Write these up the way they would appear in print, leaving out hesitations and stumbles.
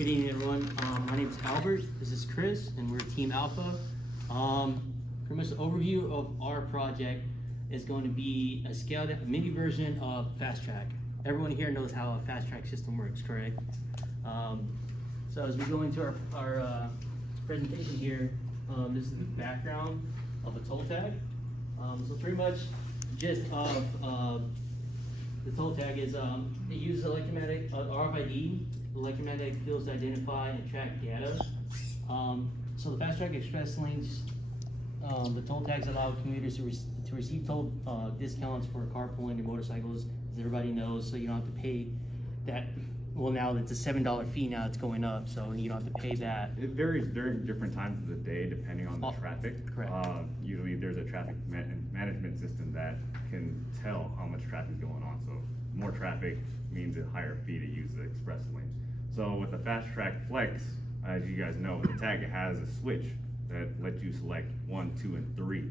Good evening, everyone. My name is Albert. This is Chris, and we're Team Alpha. Pretty much the overview of our project is going to be a scaled mini version of Fast Track. Everyone here knows how a Fast Track system works, correct? So as we go into our presentation here, this is the background of a toll tag. So pretty much gist of the toll tag is it uses electromagnetic RFID electromagnetic fields to identify and track data. So the Fast Track Express lanes, the toll tags allow commuters to receive toll discounts for carpooling their motorcycles, as everybody knows, so you don't have to pay that. Well, now it's a $7 fee, now it's going up, so you don't have to pay that. It varies during different times of the day depending on the traffic. Correct. Usually there's a traffic management system that can tell how much traffic is going on. So more traffic means a higher fee to use the express lane. So with the Fast Track Flex, as you guys know, the tag has a switch that lets you select 1, 2, and 3.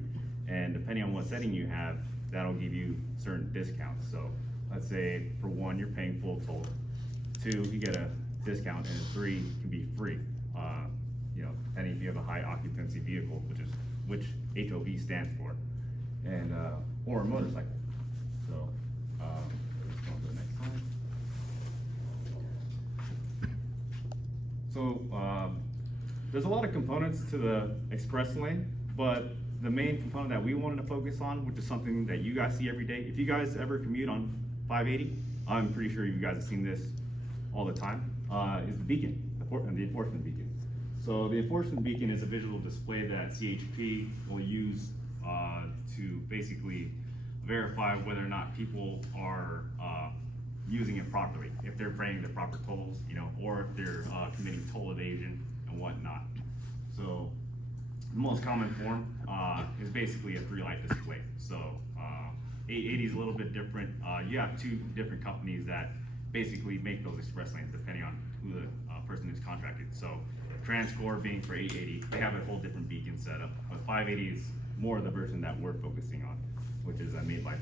And depending on what setting you have, that'll give you certain discounts. So let's say for 1, you're paying full toll. 2, you get a discount, and 3 can be free. You know, depending if you have a high occupancy vehicle, which HOV stands for, and or a motorcycle. So let's go on to the next slide. So there's a lot of components to the express lane, but the main component that we wanted to focus on, which is something that you guys see every day. If you guys ever commute on 580, I'm pretty sure you guys have seen this all the time, is the beacon, the enforcement beacon. So the enforcement beacon is a visual display that CHP will use to basically verify whether or not people are using it properly, if they're paying the proper tolls, you know, or if they're committing toll evasion and whatnot. So the most common form is basically a 3-light display. So 880 is a little bit different. You have 2 different companies that basically make those express lanes depending on who the person is contracted. So Transcore being for 880, they have a whole different beacon setup. But 580 is more the version that we're focusing on, which is made by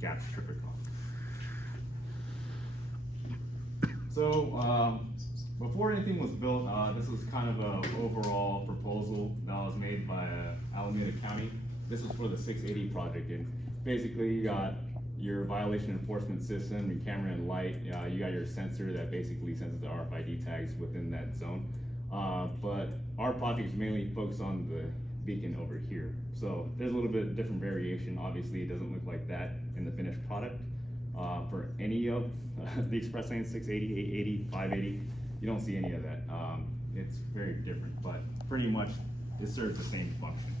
GAP's Tripicon. So before anything was built, this was kind of an overall proposal that was made by Alameda County. This was for the 680 project, and basically you got your violation enforcement system, your camera and light, you got your sensor that basically senses the RFID tags within that zone. But our project is mainly focused on the beacon over here. So there's a little bit different variation. Obviously it doesn't look like that in the finished product. For any of the express lanes, 680, 880, 580, you don't see any of that. It's very different, but pretty much it serves the same function.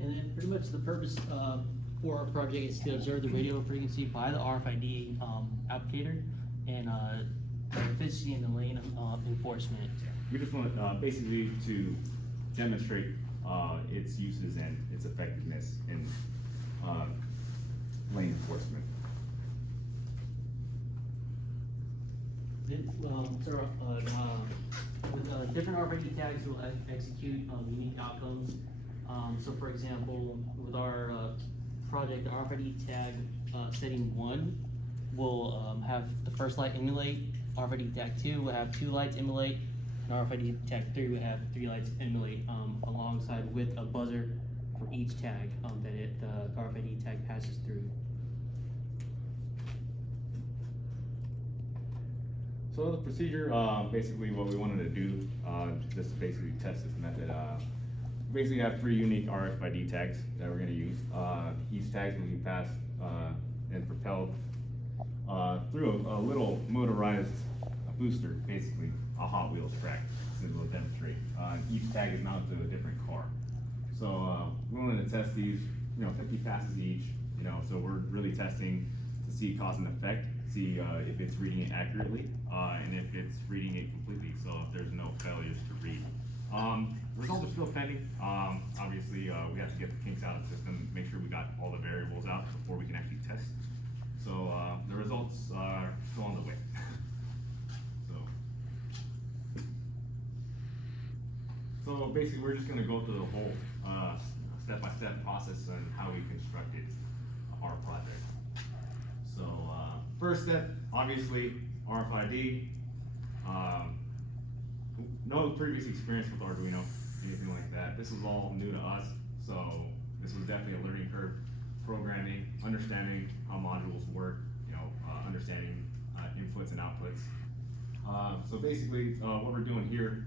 And then pretty much the purpose for our project is to observe the radio frequency by the RFID applicator and efficiency in the lane enforcement. We just want basically to demonstrate its uses and its effectiveness in lane enforcement. With different RFID tags will execute unique outcomes. So for example, with our project, the RFID tag setting 1 will have the first light emulate, RFID tag 2 will have 2 lights emulate, and RFID tag 3 will have 3 lights emulate alongside with a buzzer for each tag that the RFID tag passes through. So the procedure, basically what we wanted to do, just to basically test this method, basically have 3 unique RFID tags that we're going to use. Each tag will be passed and propelled through a little motorized booster, basically a Hot Wheels track, so we'll demonstrate. Each tag is mounted to a different car. So we wanted to test these, 50 passes each, so we're really testing to see cause and effect, see if it's reading it accurately, and if it's reading it completely, so if there's no failures to read. Results are still pending. Obviously, we have to get the kinks out of the system, make sure we got all the variables out before we can actually test. So the results are still on the way. So basically, we're just going to go through the whole step-by-step process on how we constructed our project. So first step, obviously, RFID. No previous experience with Arduino, anything like that. This was all new to us, so this was definitely a learning curve. Programming, understanding how modules work, understanding inputs and outputs. So basically, what we're doing here,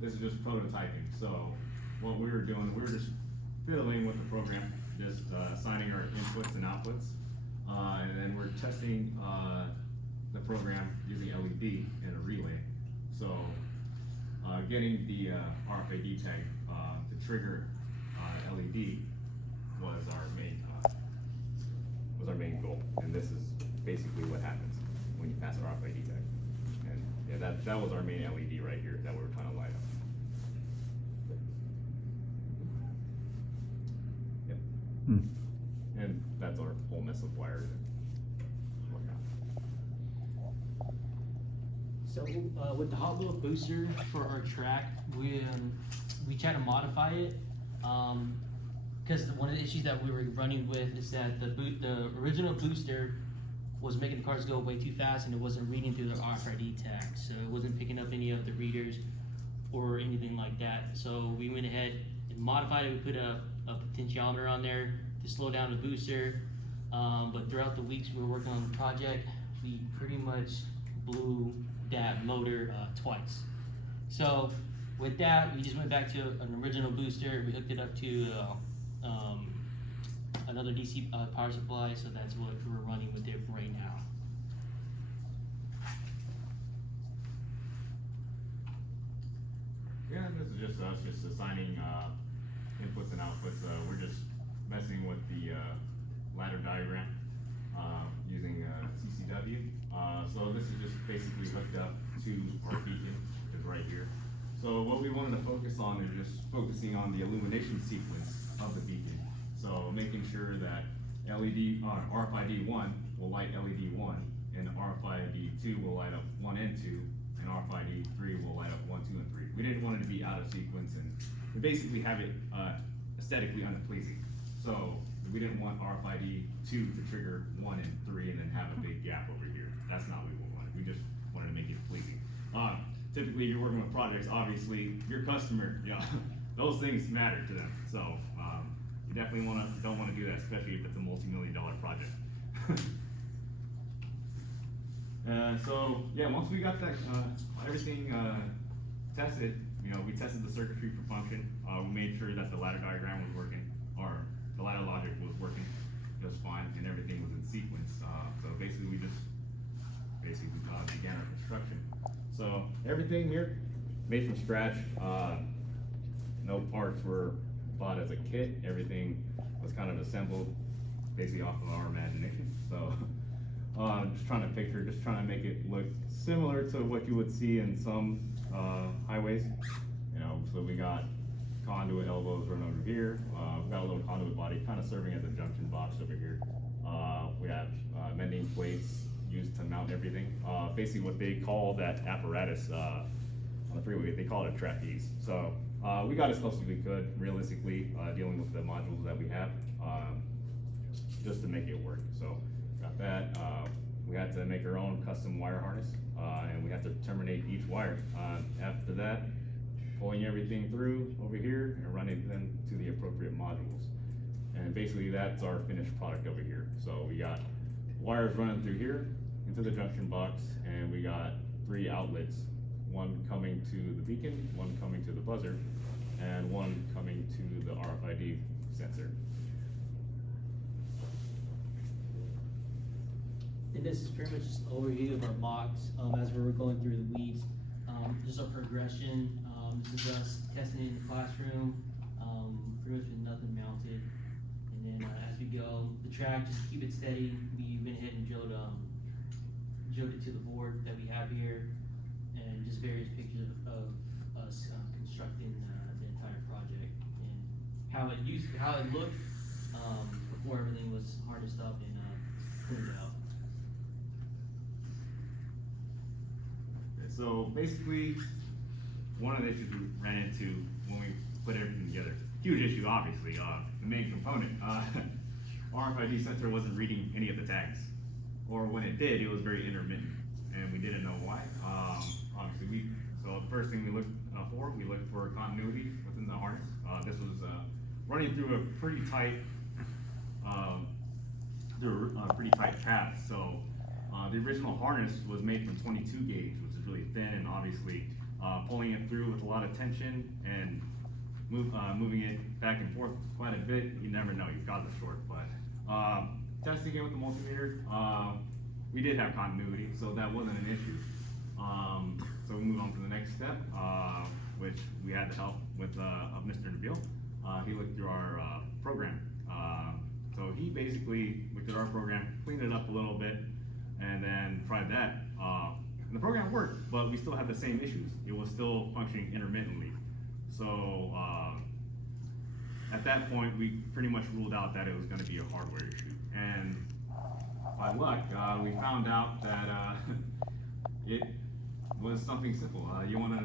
this is just prototyping. So what we were doing, we were just fiddling with the program, just assigning our inputs and outputs, and then we're testing the program using LED and a relay. So getting the RFID tag to trigger LED was our main goal, and this is basically what happens when you pass an RFID tag. And yeah, that was our main LED right here that we were trying to light up. Yep. And that's our whole mess of wires and whatnot. So with the hot wheel booster for our track, we try to modify it. Because one of the issues that we were running with is that the original booster was making the cars go way too fast, and it wasn't reading through the RFID tag, so it wasn't picking up any of the readers or anything like that. So we went ahead and modified it. We put a potentiometer on there to slow down the booster. But throughout the weeks we were working on the project, we pretty much blew that motor twice. So with that, we just went back to an original booster. We hooked it up to another DC power supply, so that's what we're running with it right now. Yeah, this is just us just assigning inputs and outputs. We're just messing with the ladder diagram using CCW. So this is just basically hooked up to our beacon, which is right here. So what we wanted to focus on is just focusing on the illumination sequence of the beacon. So making sure that RFID 1 will light LED 1, and RFID 2 will light up 1 and 2, and RFID 3 will light up 1, 2, and 3. We didn't want it to be out of sequence, and we basically have it aesthetically unpleasing. So we didn't want RFID 2 to trigger 1 and 3 and then have a big gap over here. That's not what we wanted. We just wanted to make it pleasing. Typically, you're working with projects, obviously, your customer, those things matter to them. So you definitely don't want to do that, especially if it's a multi-million-dollar project. So yeah, once we got that everything tested, we tested the circuitry for function. We made sure that the ladder diagram was working, or the ladder logic was working just fine, and everything was in sequence. So basically, we just began our construction. So everything here made from scratch. No parts were bought as a kit. Everything was kind of assembled basically off of our imagination. So just trying to make it look similar to what you would see in some highways. So we got conduit elbows running over here. We got a little conduit body kind of serving as a junction box over here. We have mending plates used to mount everything. Basically what they call that apparatus on the freeway, they call it a trapeze. So we got as close as we could, realistically, dealing with the modules that we have, just to make it work. So got that. We had to make our own custom wire harness, and we had to terminate each wire. After that, pulling everything through over here and running them to the appropriate modules. And basically that's our finished product over here. So we got wires running through here into the junction box, and we got 3 outlets, one coming to the beacon, one coming to the buzzer, and one coming to the RFID sensor. And this is pretty much just an overview of our box as we were going through the weeks. Just a progression. This is us testing it in the classroom, pretty much with nothing mounted. And then as we go, the track, just to keep it steady, we went ahead and drilled it to the board that we have here, and just various pictures of us constructing the entire project and how it looked before everything was harnessed up and cleaned out. So basically, one of the issues we ran into when we put everything together, huge issue obviously, the main component, RFID sensor wasn't reading any of the tags. or when it did, it was very intermittent, and we didn't know why. Obviously, so the first thing we looked for continuity within the harness. This was running through a pretty tight, path. So the original harness was made from 22 gauge, which is really thin, and obviously pulling it through with a lot of tension and moving it back and forth quite a bit. You never know, you've got the short. But testing it with the multimeter, we did have continuity, so that wasn't an issue. So we move on to the next step, which we had the help with of Mr. Nabil. He looked through our program. So he basically looked at our program, cleaned it up a little bit, and then tried that. And the program worked, but we still had the same issues. It was still functioning intermittently. So at that point, we pretty much ruled out that it was going to be a hardware issue. And by luck, we found out that it was something simple. You want to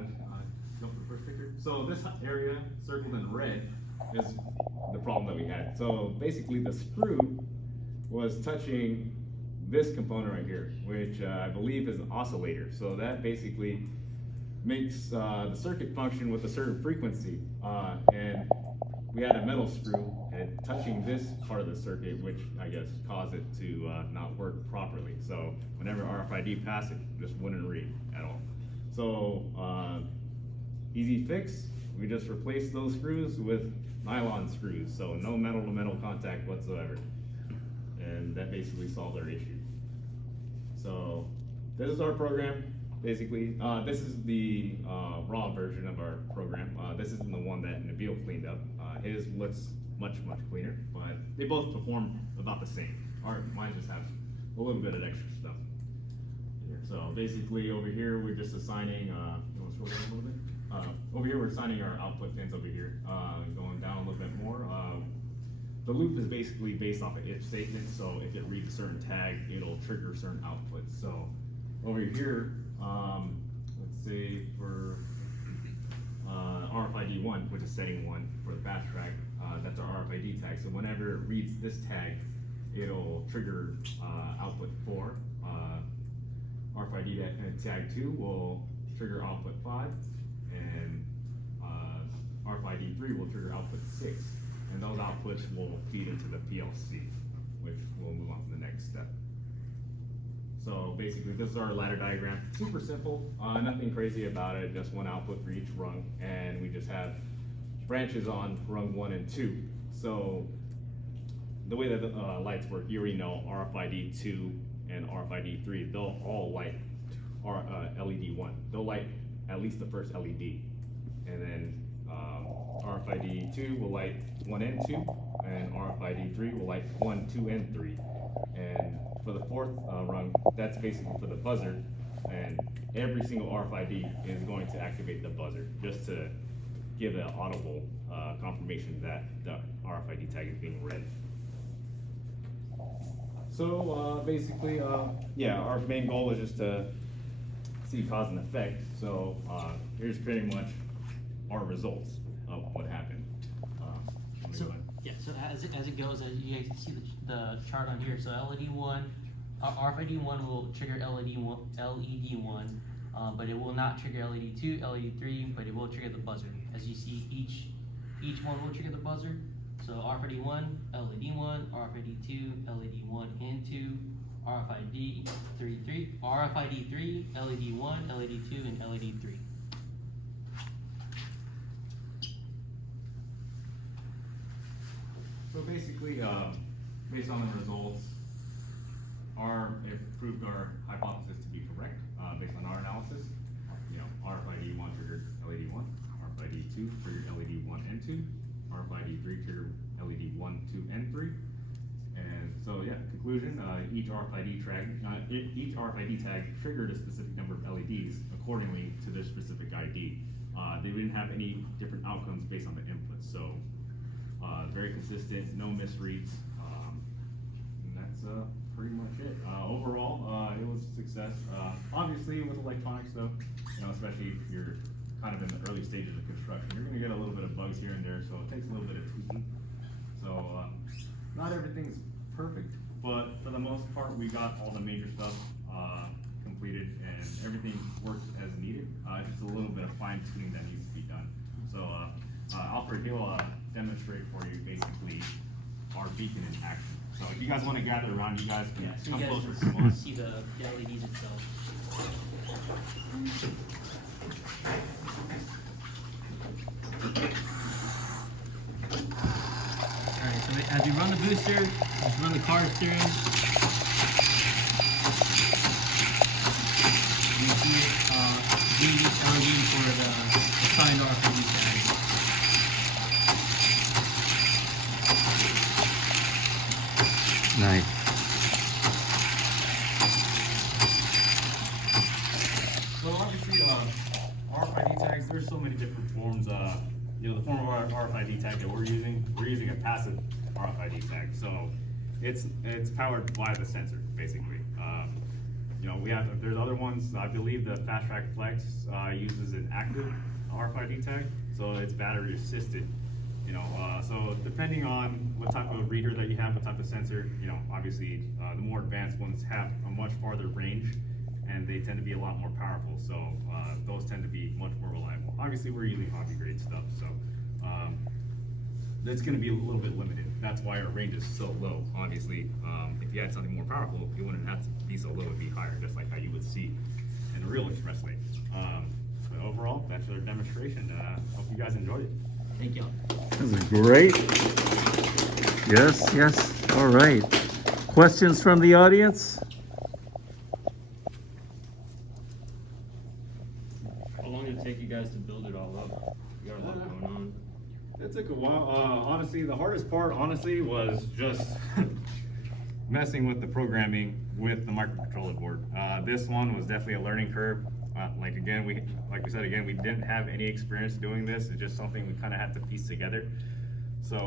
go for the first picture? So this area circled in red is the problem that we had. So basically the screw was touching this component right here, which I believe is an oscillator. So that basically makes the circuit function with a certain frequency. And we had a metal screw and touching this part of the circuit, which I guess caused it to not work properly. So whenever RFID passed, it just wouldn't read at all. So easy fix, we just replaced those screws with nylon screws. So no metal to metal contact whatsoever. And that basically solved our issue. So this is our program. Basically, this is the raw version of our program. This isn't the one that Nabil cleaned up. His looks much cleaner, but they both perform about the same. Mine just has a little bit of extra stuff. So basically over here, we're just assigning, you want to scroll down a little bit? Over here, we're assigning our output pins over here. Going down a little bit more. The loop is basically based off an if statement, so if it reads a certain tag, it'll trigger certain outputs. So over here, let's say for RFID 1, which is setting 1 for the fast track, that's our RFID tag. So whenever it reads this tag, it'll trigger output 4. RFID tag 2 will trigger output 5, and RFID 3 will trigger output 6. And those outputs will feed into the PLC, which we'll move on to the next step. So basically, this is our ladder diagram. Super simple, nothing crazy about it, just one output for each rung, and we just have branches on rung 1 and 2. So the way that the lights work, you already know RFID 2 and RFID 3, they'll all light LED 1. They'll light at least the first LED, and then RFID 2 will light 1 and 2, and RFID 3 will light 1, 2, and 3. And for the fourth rung, that's basically for the buzzer, and every single RFID is going to activate the buzzer just to give an audible confirmation that the RFID tag is being read. So basically, yeah, our main goal is just to see cause and effect. So here's pretty much our results of what happened. So yeah, so as it goes, as you guys can see the chart on here. So LED1, RFID 1 will trigger LED1, but it will not trigger LED2, LED3, but it will trigger the buzzer. As you see, each one will trigger the buzzer. So RFID 1, LED1, RFID 2, LED 1 and 2, RFID 3, LED 1, LED 2, and LED 3. So basically, based on the results, it proved our hypothesis to be correct based on our analysis. You know, RFID 1 triggered LED 1, RFID 2 triggered LED 1 and 2, RFID 3 triggered LED 1, 2, and 3. And so, yeah, conclusion: each RFID tag triggered a specific number of LEDs accordingly to their specific ID. They didn't have any different outcomes based on the inputs. So. Very consistent, no misreads, and that's pretty much it. Overall, it was a success. Obviously, with electronics, though, you know, especially if you're kind of in the early stages of construction, you're going to get a little bit of bugs here and there, so it takes a little bit of tweaking. So, not everything's perfect, but for for the most part, we got all the major stuff completed, and everything works as needed. Just a little bit of fine tuning that needs to be done. So Alfred, he'll demonstrate for you basically our beacon in action. So if you guys want to gather around, you guys can So come you guys closer. can Come on. see the LEDs itself. Alright, so as you run the booster, just run the card steering. You see it green LED for the signed RFID tag. Nice. So obviously, RFID tags, there's so many different forms. The form of our RFID tag that we're using a passive RFID tag. So it's powered by the sensor, basically. There's other ones. I believe the Fast Track Flex uses an active RFID tag, so it's battery assisted. So depending on what type of reader that you have, what type of sensor, obviously the more advanced ones have a much farther range, and they tend to be a lot more powerful. So those tend to be much more reliable. Obviously, we're using hobby grade stuff, so that's going to be a little bit limited. That's why our range is so low. Obviously, if you had something more powerful, it wouldn't have to be so low; it'd be higher, just like how you would see in a real express lane. But overall, that's our demonstration. Hope you guys enjoyed it. Thank you. This is great. Yes, yes. All right. Questions from the audience? How long did it take you guys to build it all up? You got a lot going on. It took a while. Honestly, the hardest part, was just messing with the programming with the microcontroller board. This one was definitely a learning curve. Like we said again, we didn't have any experience doing this. It's just something we kind of had to piece together. So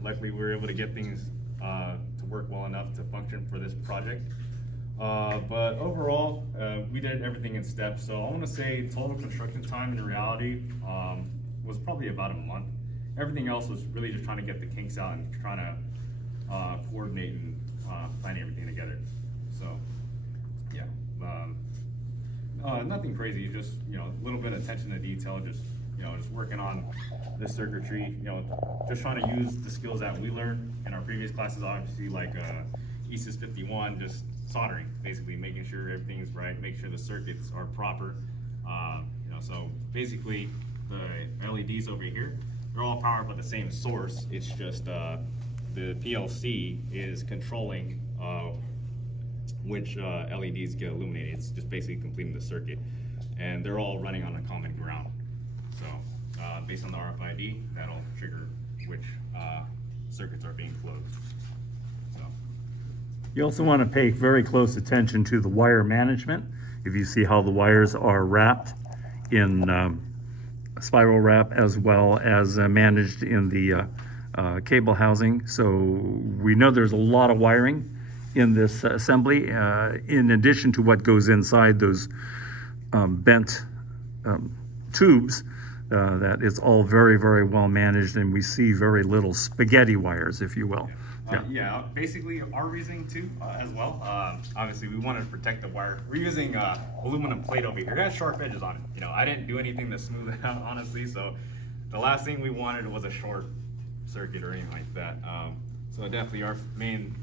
luckily, we were able to get things to work well enough to function for this project. But overall, we did everything in steps. So I want to say total construction time in reality was probably about a month. Everything else was really just trying to get the kinks out and trying to coordinate and plan everything together. So yeah, nothing crazy. Just a little bit of attention to detail. Just working on this circuitry. Just trying to use the skills that we learned in our previous classes. Obviously, like ESYS 51, just soldering, basically making sure everything's right, make sure the circuits are proper. So basically the LEDs over here, they're all powered by the same source. It's just the PLC is controlling which LEDs get illuminated. It's just basically completing the circuit, and they're all running on a common ground. So based on the RFID, that'll trigger which circuits are being closed. So. You also want to pay very close attention to the wire management. If you see how the wires are wrapped in spiral wrap, as well as managed in the cable housing. So we know there's a lot of wiring in this assembly, in addition to what goes inside those bent tubes. That is all very, very well managed, and we see very little spaghetti wires, if you will. Yeah, basically our reasoning too, as well. Obviously, we wanted to protect the wire. We're using aluminum plate over here. It has sharp edges on it. I didn't do anything to smooth it out, honestly. So the last thing we wanted was a short circuit or anything like that. So definitely our main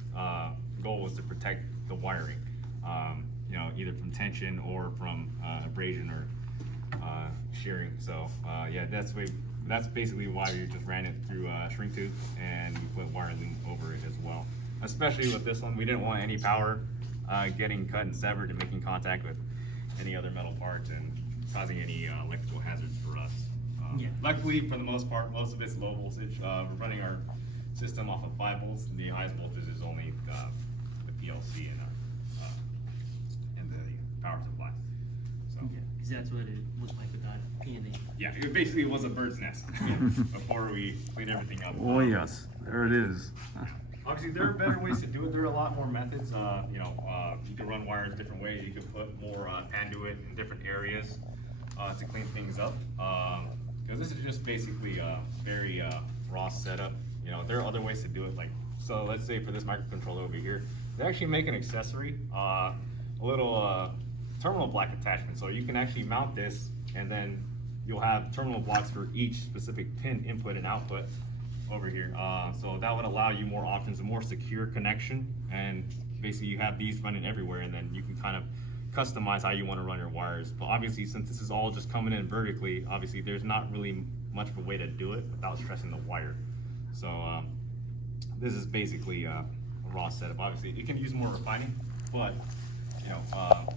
goal was to protect the wiring, either from tension or from abrasion or shearing. So yeah, that's basically why we just ran it through shrink tube, and we put wire loom over it as well. Especially with this one, we didn't want any power getting cut and severed and making contact with any other metal parts and causing any electrical hazards for us. Luckily, for the most part, most of it's low voltage. We're running our system off of 5 volts. The highest voltage is only the PLC and the power supply. So. Yeah, because that's what it looked like without anything. Yeah, it basically was a bird's nest before we cleaned everything up. Oh yes, there it is. Obviously, there are better ways to do it. There are a lot more methods. You can run wires different ways. You can put more conduit in different areas to clean things up. Because this is just basically a very raw setup. There are other ways to do it, like So let's say for this microcontroller over here, they actually make an accessory, a little terminal block attachment. So you can actually mount this, and then you'll have terminal blocks for each specific pin input and output over here. So that would allow you more options, a more secure connection, and basically you have these running everywhere, and then you can kind of customize how you want to run your wires. But obviously, since this is all just coming in vertically, obviously there's not really much of a way to do it without stressing the wire. So this is basically a raw setup. Obviously, it can use more refining, but you know,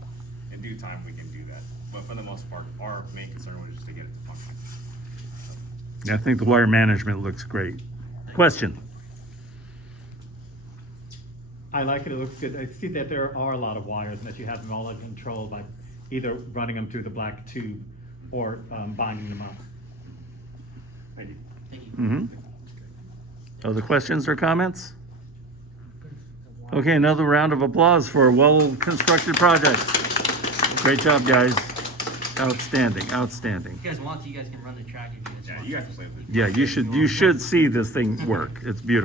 in due time we can do that. But for the most part, our main concern was just to get it to function. Yeah, I think the wire management looks great. Question? I like it, it looks good. I see that there are a lot of wires and that you have them all under control by either running them through the black tube or binding them up. Thank you. Thank you. Mm-hmm. Other questions or comments? Okay, another round of applause for a well-constructed project. Great job, guys. Outstanding, outstanding. If you guys want to, you guys can run the track if you guys Yeah, want you to. guys can play with it. Yeah, you should see this thing work. It's beautiful.